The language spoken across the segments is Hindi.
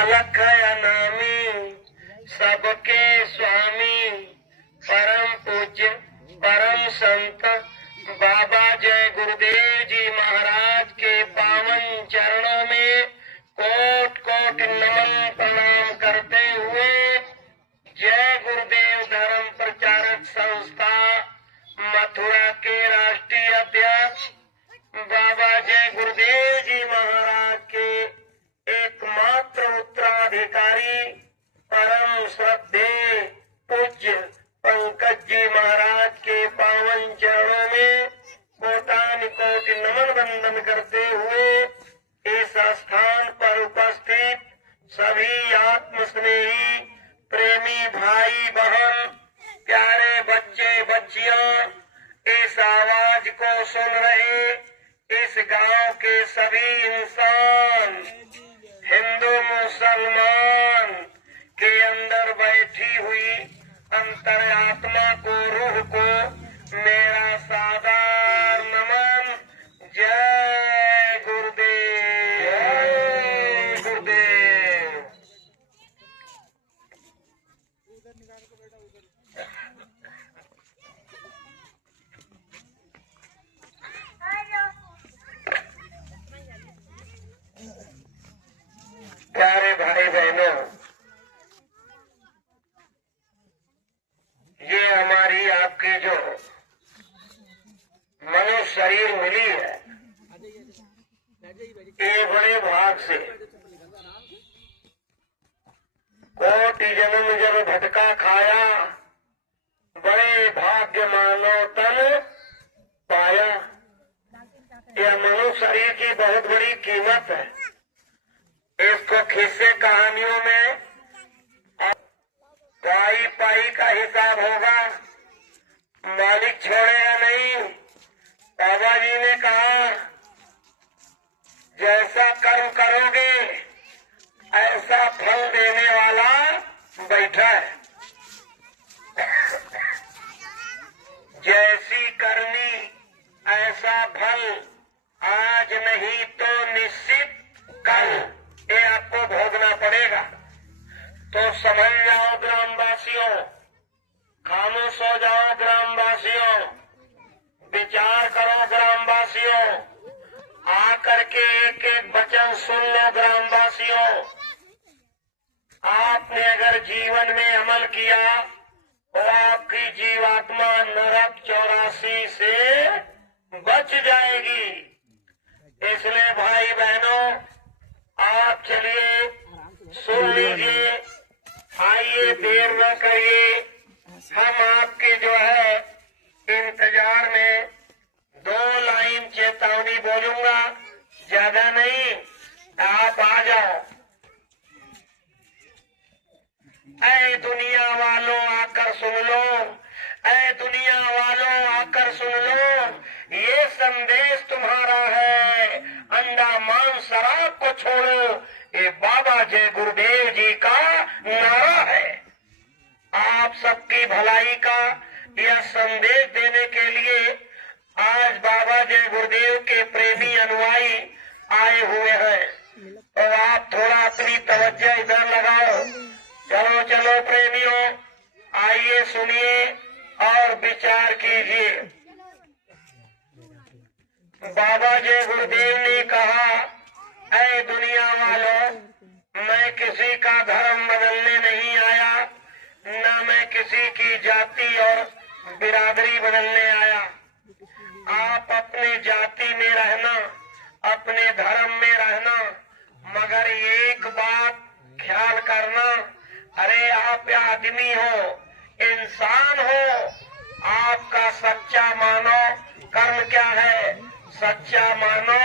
अलख अनामी सबके स्वामी परम पूज्य परम संत बाबा जय गुरुदेव जी महाराज के पावन चरणों में कोट कोट नमन प्रणाम करते हुए जय गुरुदेव धर्म प्रचारक संस्था मथुरा के राष्ट्रीय अध्यक्ष बाबा जय गुरुदेव जी महाराज के एकमात्र उत्तराधिकारी परम श्रद्धेय पूज्य पंकज जी महाराज के पावन चरणों में कोटान कोटि नमन वंदन करते हुए इस स्थान पर उपस्थित सभी आत्मस्नेही प्रेमी भाई बहन प्यारे बच्चे बच्चियां इस आवाज को सुन रहे इस गांव के सभी इंसान हिंदू मुसलमान के अंदर बैठी हुई अंतरात्मा को रूह को मेरा सादर नमन। जय गुरुदेव जय गुरुदेव। प्यारे भाई बहनों, ये हमारी आपकी जो मनुष्य शरीर मिली है ये बड़े भाग से कोटि जन्म जब भटका खाया बड़े भाग्य मानव तन पाया। यह मनुष्य शरीर की बहुत बड़ी कीमत है। इसको किस्से कहानियों में पाई पाई का हिसाब होगा, मालिक छोड़ेगा नहीं। बाबा जी ने कहा जैसा कर्म करोगे ऐसा फल देने वाला बैठा है। जैसी करनी ऐसा फल, आज नहीं तो निश्चित कल ये आपको भोगना पड़ेगा। तो समझ जाओ ग्रामवासियों, खामोश हो जाओ ग्रामवासियों, विचार करो ग्रामवासियों, आकर के एक एक वचन सुन लो ग्रामवासियों। आपने अगर जीवन में अमल किया तो आपकी जीवात्मा नरक 84 से बच जाएगी। इसलिए भाई बहनों आप चलिए सुन लीजिए, आइए देर न करिए। हम आपके जो है इंतजार में 2 लाइन चेतावनी बोलूंगा, ज्यादा नहीं, आप आ जाओ। ऐ दुनिया वालों आकर सुन लो, ऐ दुनिया वालों आकर सुन लो, ये संदेश तुम्हारा है। अंडा मांस शराब को छोड़ो, ये बाबा जय गुरुदेव जी का नारा है। आप सबकी भलाई का यह संदेश देने के लिए आज बाबा जय गुरुदेव के प्रेमी अनुयायी आए हुए हैं। तो आप थोड़ा अपनी तवज्जो इधर लगाओ। चलो चलो प्रेमियों, आइए सुनिए और विचार कीजिए। बाबा जय गुरुदेव ने कहा, ऐ दुनिया वालों, मैं किसी का धर्म बदलने नहीं आया, न मैं किसी की जाति और बिरादरी बदलने आया। आप अपने जाति में रहना, अपने धर्म में रहना, मगर एक बात ख्याल करना, अरे आप आदमी हो, इंसान हो, आपका सच्चा मानो कर्म क्या है, सच्चा मानो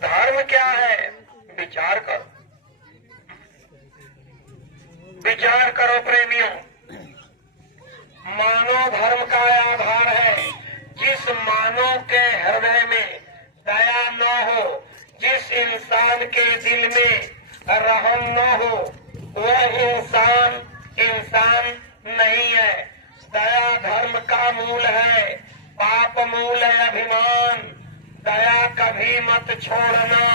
धर्म क्या है। विचार करो, विचार करो प्रेमियों। मानव धर्म का आधार है। जिस मानव के हृदय में दया न हो, जिस इंसान के दिल में रहम न हो, वह इंसान नहीं है। दया धर्म का मूल है, पाप मूल है अभिमान। दया कभी मत छोड़ना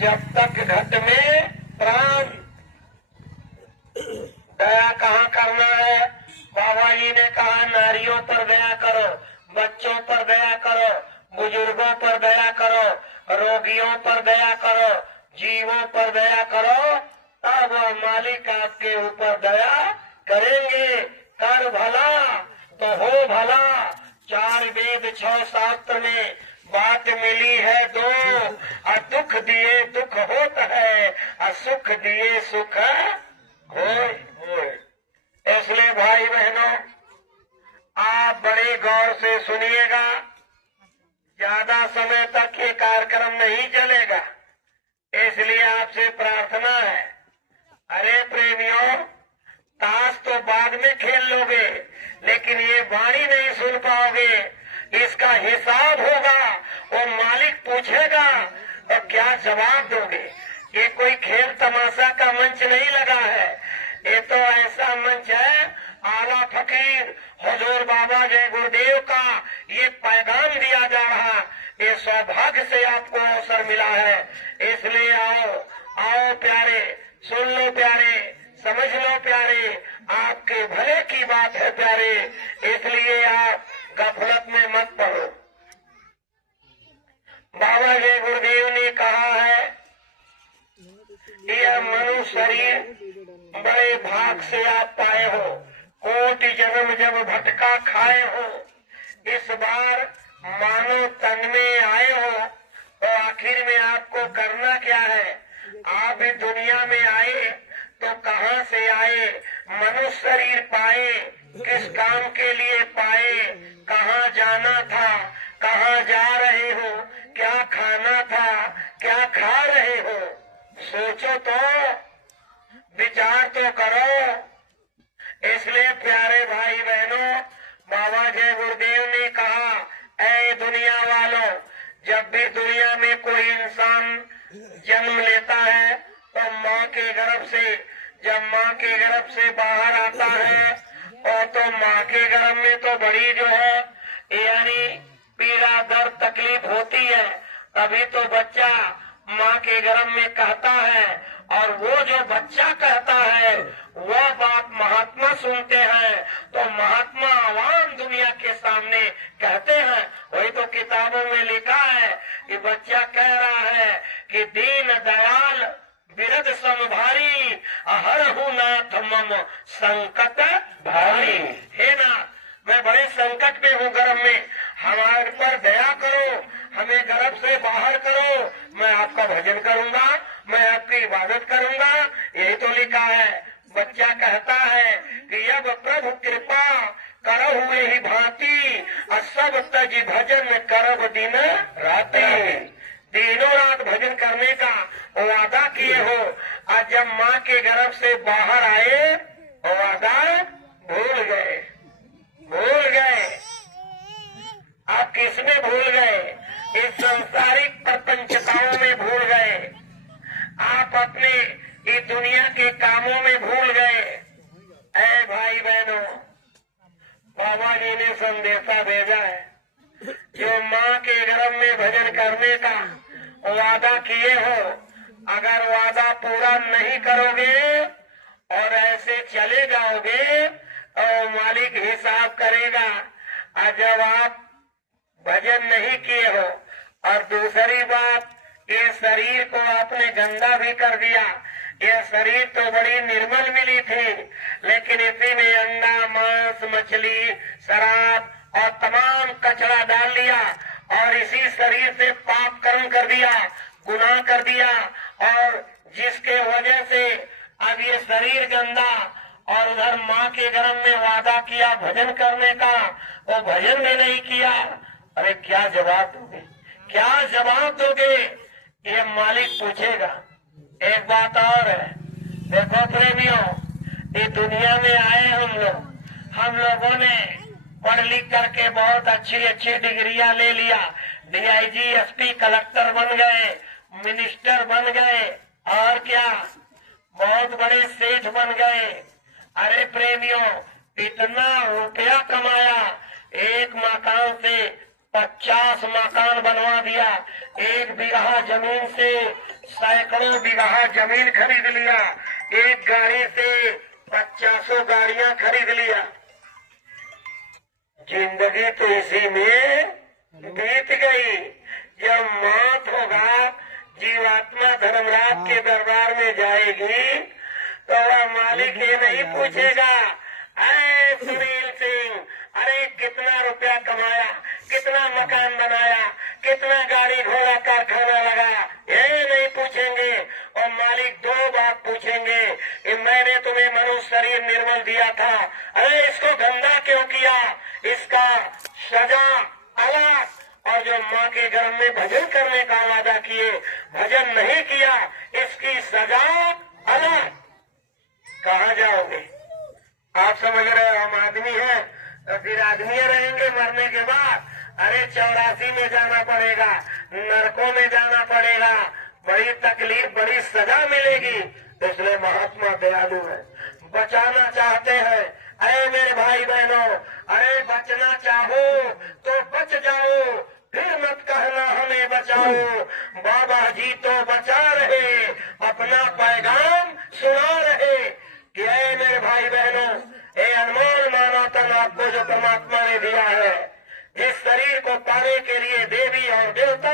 जब तक घट में प्राण। दया कहाँ करना है? बाबा जी ने कहा नारियों पर दया करो, बच्चों पर दया करो, बुजुर्गों पर दया करो, रोगियों पर दया करो, जीवों पर दया करो, तब वह मालिक आपके ऊपर दया करेंगे। कर भला तो हो भला। 4 वेद 6 शास्त्र में बात मिली है दो, और दुख दिए दुख होता है, और सुख दिए सुख होय होय। इसलिए भाई बहनों, आप बड़े गौर से सुनिएगा। ज्यादा समय तक ये कार्यक्रम नहीं चलेगा, इसलिए आपसे प्रार्थना है। अरे प्रेमियों, ताश तो बाद में खेल लोगे, लेकिन ये वाणी नहीं सुन पाओगे। इसका हिसाब होगा, वो मालिक पूछेगा और क्या जवाब दोगे। ये कोई खेल तमाशा का मंच नहीं लगा है, ये तो ऐसा मंच है, आला फकीर हुजूर बाबा जय गुरुदेव का ये पैगाम दिया जा रहा। ये सौभाग्य से आपको अवसर मिला है, इसलिए आओ आओ प्यारे, सुन लो प्यारे, समझ लो प्यारे, आपके भले की बात है प्यारे, इसलिए आप गफलत में मत पड़ो। बाबा जय गुरुदेव ने कहा है, यह मनुष्य शरीर बड़े भाग से आप पाए हो, कोटि जन्म जब भटका खाए हो, इस बार मानो तन में आए हो, तो आखिर में आपको करना क्या है? आप इस दुनिया में आए तो कहाँ से आए? मनुष्य शरीर पाए, किस काम के लिए पाए? कहाँ जाना था? कहाँ जा रहे हो? क्या खाना था? क्या खा रहे हो? सोचो तो, विचार तो करो। इसलिए प्यारे भाई बहनों, बाबा जय गुरुदेव ने कहा, ऐ दुनिया वालों, जब भी दुनिया में कोई इंसान जन्म लेता है तो माँ के गर्भ से, जब माँ के गर्भ से बाहर आता है, और तो माँ के गर्भ में तो बड़ी जो है यानी पीड़ा दर्द तकलीफ होती है, तभी तो बच्चा माँ के गर्भ में कहता है, और वो जो बच्चा कहता है वह बात महात्मा सुनते हैं, तो महात्मा आवाम दुनिया के सामने कहते हैं। वही तो किताबों में लिखा है कि बच्चा कह रहा है कि दीन दयाल बिरद समभारी, हरहु नाथ मम संकट भारी। हे नाथ, मैं बड़े संकट में हूँ, गर्भ में, हमारे पर दया करो, हमें गर्भ से बाहर करो, मैं आपका भजन करूंगा, मैं आपकी इबादत करूंगा। यही तो लिखा है। बच्चा कहता है कि अब प्रभु कृपा करो हुए ही भांति, और सब तज भजन करब दिन राति। दिनों रात भजन करने का वादा किए हो, और जब माँ के गर्भ से बाहर आए वादा भूल गए। भूल गए। आप किसमें भूल गए? इस संसारिक प्रपंचताओं में भूल गए। आप अपने इस दुनिया के कामों में भूल गए। ऐ भाई बहनों, बाबा जी ने संदेशा भेजा है, जो माँ के गर्भ में भजन करने का वादा किए हो, अगर वादा पूरा नहीं करोगे और ऐसे चले जाओगे तो मालिक हिसाब करेगा। और जब आप भजन नहीं किए हो, और दूसरी बात, ये शरीर को आपने गंदा भी कर दिया। ये शरीर तो बड़ी निर्मल मिली थी, लेकिन इसी में अंडा मांस मछली शराब और तमाम कचरा डाल दिया, और इसी शरीर से पाप कर्म कर दिया, गुनाह कर दिया, और जिसके वजह से अब ये शरीर गंदा, और उधर माँ के गर्भ में वादा किया भजन करने का, वो भजन भी नहीं किया। अरे क्या जवाब दोगे? क्या जवाब दोगे? ये मालिक पूछेगा। एक बात और है, देखो प्रेमियों, ये दुनिया में आए हम लोगों ने पढ़ लिख करके बहुत अच्छी अच्छी डिग्रियां ले लिया, डीआईजी एसपी कलेक्टर बन गए, मिनिस्टर बन गए, और क्या बहुत बड़े सेठ बन गए। अरे प्रेमियों, इतना रुपया कमाया, एक मकान से 50 मकान बनवा दिया, 1 बीघा जमीन से सैकड़ों बीघा जमीन खरीद लिया, एक गाड़ी से 50 गाड़ियां खरीद लिया। जिंदगी तो इसी में बीत गई। जब मौत होगा, जीवात्मा धर्मराज के दरबार में जाएगी तो वह मालिक ये नहीं पूछेगा, अरे सुनील सिंह, अरे कितना रुपया कमाया, कितना मकान बनाया, कितना गाड़ी घोड़ा कारखाना लगा, ये नहीं पूछेंगे। और मालिक 2 बात पूछेंगे कि मैंने तुम्हें मनुष्य शरीर निर्मल दिया था, अरे इसको गंदा क्यों किया, इसका सजा अलग। और जो माँ के गर्भ में भजन करने का वादा किए, भजन नहीं किया, इसकी सजा अलग। कहाँ जाओगे? आप समझ रहे हो, हम आदमी हैं तो फिर आदमी रहेंगे मरने के बाद। अरे 84 में जाना पड़ेगा, नरकों में जाना पड़ेगा, बड़ी तकलीफ, बड़ी सजा मिलेगी। इसलिए महात्मा दयालु है, बचाना चाहते हैं। अरे मेरे भाई बहनों, अरे बचना चाहो तो बच जाओ, फिर मत कहना हमें बचाओ। बाबा जी तो बचा रहे, अपना पैगाम सुना रहे कि अरे मेरे भाई बहनों, ये अनमोल मानव तन आपको जो परमात्मा ने दिया है, इस शरीर को पाने के लिए देवी और देवता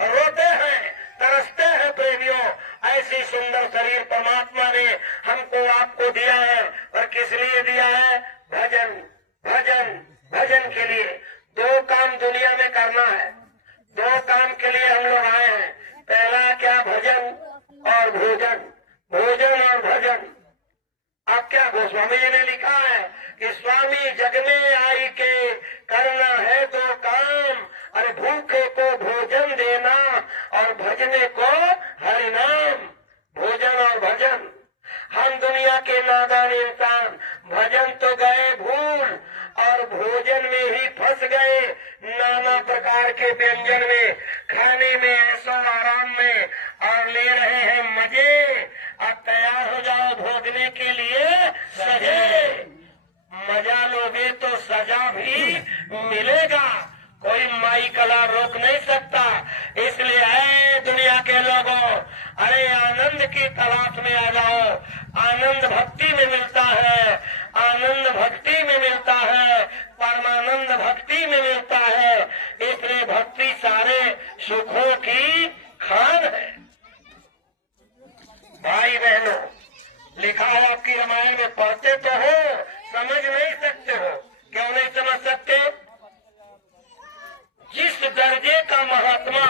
रोते हैं, तरसते हैं प्रेमियों। ऐसी सुंदर शरीर परमात्मा ने हमको आपको दिया है। और किस लिए दिया है? भजन, भजन, भजन के लिए। 2 काम दुनिया में करना है, 2 काम के लिए हम लोग आए हैं। पहला क्या? भजन और भोजन, भोजन और भजन। अब क्या गोस्वामी जी ने लिखा है कि स्वामी जग में आई के करना है 2 काम, अरे भूखे को भोजन देना और भजने को हरि नाम। भोजन और भजन। हम दुनिया के नादान इंसान भजन तो गए भूल और भोजन में ही फंस गए, नाना प्रकार के व्यंजन में, खाने में, ऐशो आराम में, और ले रहे हैं मजे। अब तैयार हो जाओ भोगने के लिए सजे। मजा लोगे तो सजा भी मिलेगा, कोई माई कला रोक नहीं सकता। इसलिए है दुनिया के लोगों, अरे आनंद की तलाश में आ जाओ। आनंद भक्ति में मिलता है, आनंद भक्ति में मिलता है, परमानंद भक्ति में मिलता है। इसलिए भक्ति सारे सुखों की खान है। भाई बहनों, लिखा है आपकी रामायण में, पढ़ते तो हो, समझ नहीं सकते हो। क्यों नहीं समझ सकते? जिस दर्जे का महात्मा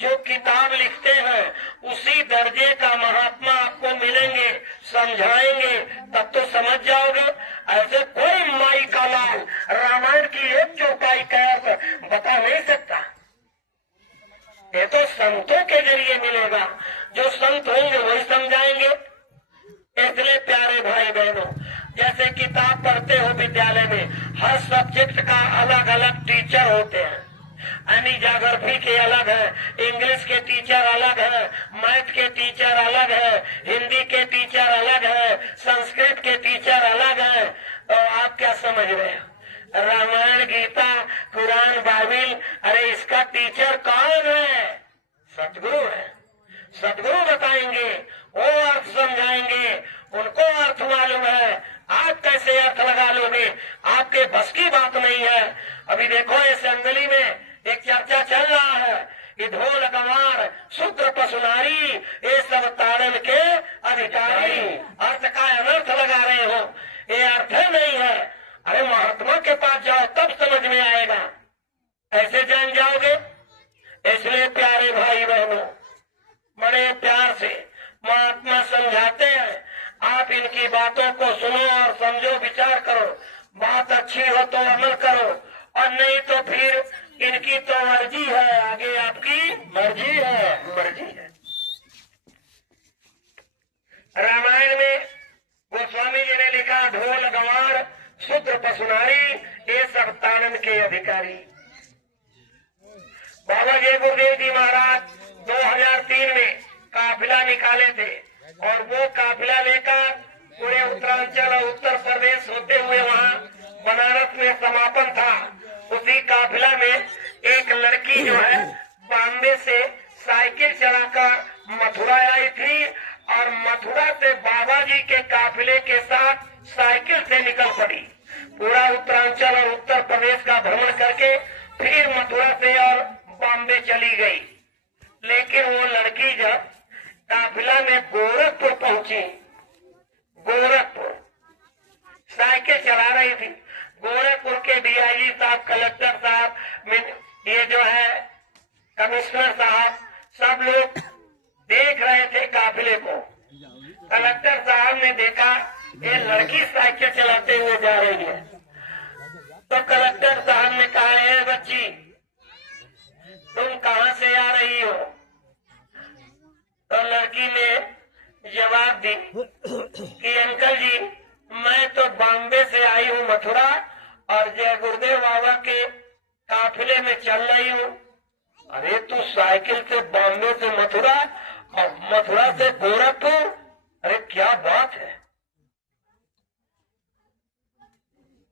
जो किताब लिखते हैं, उसी दर्जे का महात्मा आपको मिलेंगे, समझाएंगे, तब तो समझ जाओगे। ऐसे कोई माई का लाल रामायण की एक चौपाई का बता नहीं सकता। ये तो संतों के जरिए मिलेगा, जो संत होंगे वही समझाएंगे। इसलिए प्यारे भाई बहनों, जैसे किताब पढ़ते हो विद्यालय में, हर सब्जेक्ट का अलग अलग टीचर होते हैं। यानी ज्योग्राफी के अलग है, इंग्लिश के टीचर अलग है, मैथ के टीचर अलग है, हिंदी के टीचर अलग है, संस्कृत के टीचर अलग है। तो आप क्या समझ रहे हैं? रामायण, गीता, कुरान, बाइबिल, अरे इसका टीचर कौन है? सतगुरु है। सतगुरु बताएंगे, वो अर्थ समझाएंगे, उनको अर्थ मालूम है। आप कैसे अर्थ लगा लोगे? आपके बस की बात नहीं है। अभी देखो असेंबली में एक चर्चा चल रहा है कि ढोल गंवार, शूद्र पशुनारी, ये सब ताड़न के अधिकारी। अर्थ का अनर्थ लगा रहे हो, ये अर्थ नहीं है। अरे महात्मा के पास जाओ, तब समझ में आएगा। ऐसे जान जाओगे? इसलिए प्यारे भाई बहनों, बड़े प्यार से महात्मा समझाते हैं, आप इनकी बातों को सुनो और समझो, विचार करो। बात अच्छी हो तो अमल करो, और नहीं तो फिर इनकी तो मर्जी है, आगे आपकी मर्जी है, मर्जी है। रामायण में गोस्वामी जी ने लिखा, ढोल गंवार, शूद्र पशुनारी, ये सब ताड़न के अधिकारी। बाबा जय गुरुदेव जी महाराज 2003 में काफिला निकाले थे, और वो काफिला लेकर पूरे उत्तरांचल और उत्तर प्रदेश होते हुए वहाँ बनारस में समापन था। उसी काफिला में एक लड़की जो है बॉम्बे से साइकिल चलाकर मथुरा आई थी, और मथुरा से बाबा जी के अपने काफिले के साथ साइकिल से निकल पड़ी। पूरा उत्तरांचल और उत्तर प्रदेश का भ्रमण करके फिर मथुरा से और बॉम्बे चली गई। लेकिन वो लड़की जब काफिला में गोरखपुर पहुंची, गोरखपुर साइकिल चला रही थी, गोरखपुर के डीआईजी साहब, कलेक्टर साहब, ये जो है कमिश्नर साहब, सब लोग देख रहे थे काफिले को। कलेक्टर साहब ने देखा ये लड़की साइकिल चलाते हुए जा रही है, तो कलेक्टर साहब ने कहा, है बच्ची तुम कहाँ से आ रही हो? तो लड़की ने जवाब दी कि अंकल जी मैं तो बॉम्बे से आई हूँ मथुरा, और जय गुरुदेव बाबा के काफिले में चल रही हूँ। अरे तू साइकिल से बॉम्बे से मथुरा और मथुरा से गोरखपुर, अरे क्या बात है।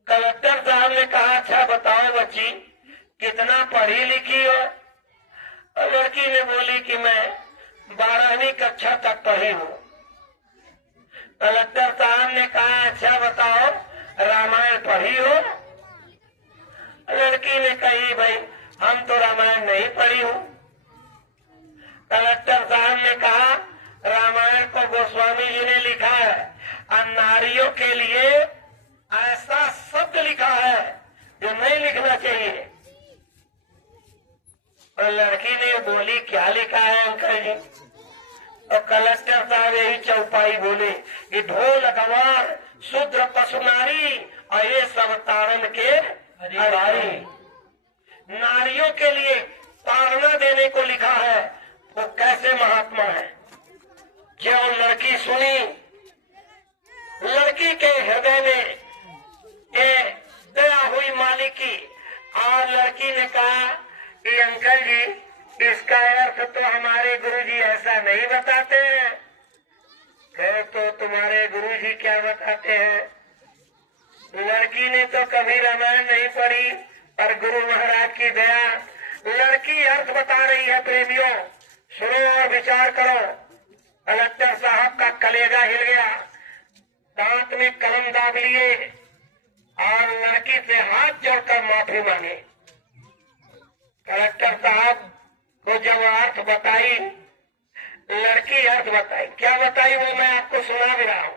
कलेक्टर साहब ने कहा, अच्छा बताओ बच्ची कितना पढ़ी लिखी हो? और लड़की ने बोली कि मैं 12वीं कक्षा तक पढ़ी हूँ। कलेक्टर साहब ने कहा, अच्छा बताओ रामायण पढ़ी हो? लड़की ने कही, भाई हम तो रामायण नहीं पढ़ी हूँ। कलेक्टर साहब ने कहा, रामायण को गोस्वामी जी ने लिखा है और नारियों के लिए ऐसा शब्द लिखा है जो नहीं लिखना चाहिए। और लड़की ने बोली, क्या लिखा है अंकल जी? और कलेक्टर साहब यही चौपाई बोले कि ढोल गवार शूद्र पशु नारी और ये सब तारण के अधिकारी। नारियों के लिए ताड़ना देने को लिखा है, वो कैसे महात्मा है। जब लड़की सुनी, लड़की के हृदय में ये दया हुई मालिक की, और लड़की ने कहा कि अंकल जी इसका अर्थ तो हमारे गुरुजी ऐसा नहीं बताते हैं। कहे तो तुम्हारे गुरुजी क्या बताते हैं? लड़की ने तो कभी रामायण नहीं पढ़ी, पर गुरु महाराज की दया, लड़की अर्थ बता रही है। प्रेमियों सुनो और विचार करो। कलेक्टर साहब का कलेजा हिल गया, दांत में कलम दाब लिए और लड़की से हाथ जोड़कर माफी मांगे। कलेक्टर साहब को जब अर्थ बताई, लड़की अर्थ बताई, क्या बताई वो मैं आपको सुना भी रहा हूं।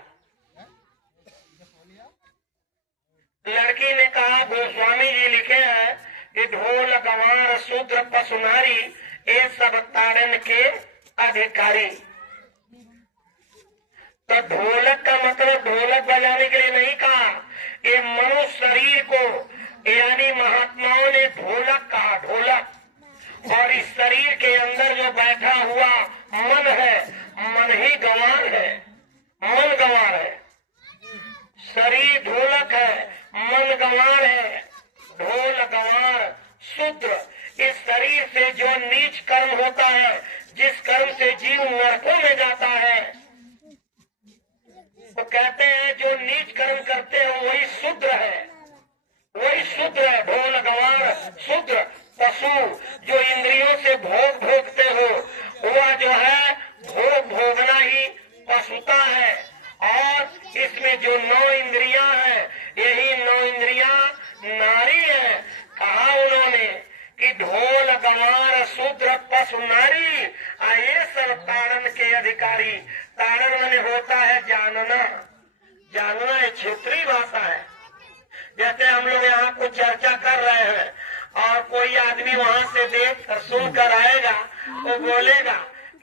लड़की ने कहा, गोस्वामी जी लिखे हैं कि ढोल गवार शूद्र पशु नारी ये सब तारण के अधिकारी। तो ढोलक का मतलब ढोलक बजाने के लिए नहीं कहा, ये मनुष्य शरीर को यानी महात्माओं ने ढोलक कहा, ढोलक। और इस शरीर के अंदर जो बैठा हुआ मन है, मन ही गंवार है, मन गंवार है। शरीर ढोलक है, मन गंवार है। ढोल गंवार शूद्र, इस शरीर से जो नीच कर्म होता है, जिस कर्म से जीव नरकों में जाता है, वो कहते हैं जो नीच कर्म करते हैं वही शूद्र है, वही शूद्र है। ढोल गंवार शूद्र। पशु जो इंद्रियों से भोग भोगते हो, वह जो है भोग भोगना ही पशुता है। और इसमें जो 9 इंद्रियां हैं, यही 9 इंद्रियां नारी है। कहा उन्होंने कि ढोल गंवार शूद्र पशु नारी ये सब तारण के अधिकारी। तारण माने होता है जानना, जानना एक क्षेत्रीय भाषा है। जैसे हम लोग यहाँ कुछ चर्चा कर रहे हैं और कोई आदमी वहाँ से देख कर सुन कर आएगा, वो बोलेगा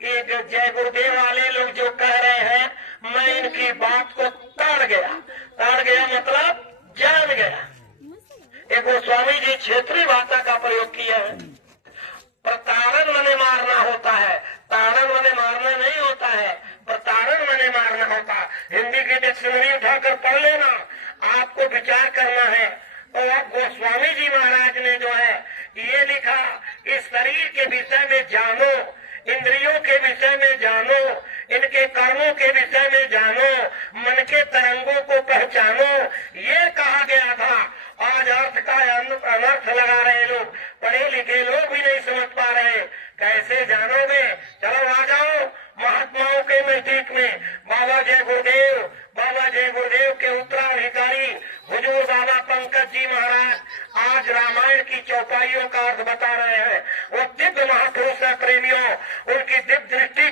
कि जय गुरुदेव वाले लोग जो कह रहे हैं, मैं इनकी बात को ताड़ गया। ताड़ गया मतलब जान गया। एक गोस्वामी जी क्षेत्रीय भाषा का प्रयोग किया है। प्रताड़न मने मारना होता है, ताड़न मने मारना नहीं होता है, प्रताड़न मने मारना होता है। हिंदी की डिक्शनरी उठाकर पढ़ लेना, आपको विचार करना है। तो अब गोस्वामी जी महाराज ने जो है ये लिखा, इस शरीर के विषय में जानो, इंद्रियों के विषय में जानो, इनके कर्मों के विषय में जानो, मन के तरंगों को पहचानो, ये कहा गया था। आज अर्थ का अनर्थ लगा रहे लोग, पढ़े लिखे लोग भी नहीं समझ पा रहे। कैसे जानोगे? चलो आ जाओ महात्माओं के नजदीक में। बाबा जय गुरुदेव, अपने गुरुदेव के उत्तराधिकारी हुजूर बाबा पंकज जी महाराज आज रामायण की चौपाइयों का अर्थ बता रहे हैं। वो दिव्य महापुरुष है प्रेमियों, उनकी दिव्य दृष्टि